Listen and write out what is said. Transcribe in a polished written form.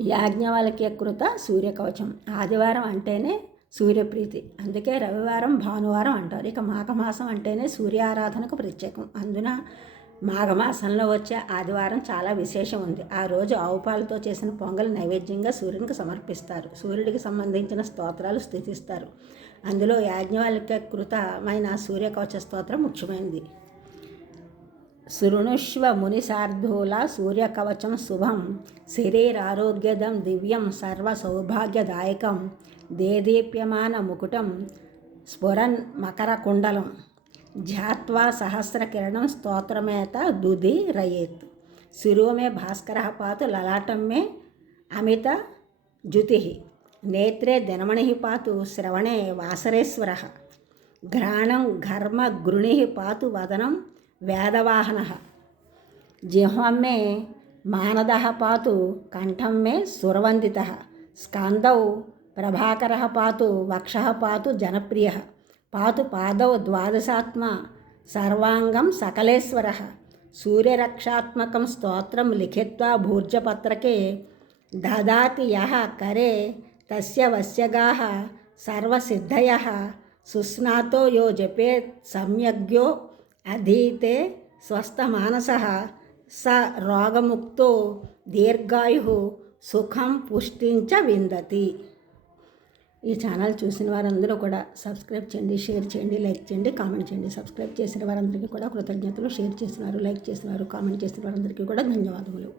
యాజ్ఞవల్క్య కృత సూర్యకవచం. ఆదివారం అంటేనే సూర్యప్రీతి, అందుకే రవివారం భానువారం అంటారు. ఇక మాఘమాసం అంటేనే సూర్యారాధనకు ప్రత్యేకం. అందున మాఘమాసంలో వచ్చే ఆదివారం చాలా విశేషం ఉంది. ఆ రోజు ఆవు పాలతో చేసిన పొంగల్ నైవేద్యంగా సూర్యునికి సమర్పిస్తారు. సూర్యుడికి సంబంధించిన స్తోత్రాలు స్తుతిస్తారు. అందులో యాజ్ఞవల్క్య కృతమైన సూర్యకవచ స్తోత్రం ముఖ్యమైనది. శృణుష్వ మునిశార్దూల సూర్యకవచం శుభం శరీరారోగ్యదం దివ్యం సర్వసౌభాగ్యదాయకం దేదీప్యమాన ముకుటం స్ఫురన్ మకరకుండలం ధ్యాత్వా సహస్రకిరణం స్తోత్రమేత దుది రయేత్. శిరో మే భాస్కర పాతు లలాటం మే అమిత జ్యుతి నేత్రే దినమణి పాతు శ్రవణే వాసరేశ్వర ఘ్రాణం ఘర్మ గృణి పాతు వదనం వేదవాహన జిహ్వం మే మానద పాతు కంఠం మే సురవందిత స్కందౌ ప్రభాకర పాతు వక్ష పాతు జనప్రియ పాతు పాదౌ ద్వాదశాత్మ సర్వాంగం సకలేశ్వర. సూర్యరక్షాత్మకం స్తోత్రం లిఖిత్వా భూర్జపత్రకే దదాతి యః కరే తస్య వశ్యగాః సర్వసిద్ధయః సుస్నాతో యో జపేత్ సమ్యగ్యో అధీతే స్వస్థమానసః స రోగముక్తో దీర్ఘాయు సుఖం పుష్టించ విందతి. ఈ ఛానల్ చూసిన వారందరూ కూడా సబ్స్క్రైబ్ చేయండి, షేర్ చేయండి, లైక్ చేయండి, కామెంట్ చేయండి. సబ్స్క్రైబ్ చేసిన వారందరికీ కూడా కృతజ్ఞతలు. షేర్ చేసినారు, లైక్ చేసినారు, కామెంట్ చేసిన వారందరికీ కూడా ధన్యవాదములు.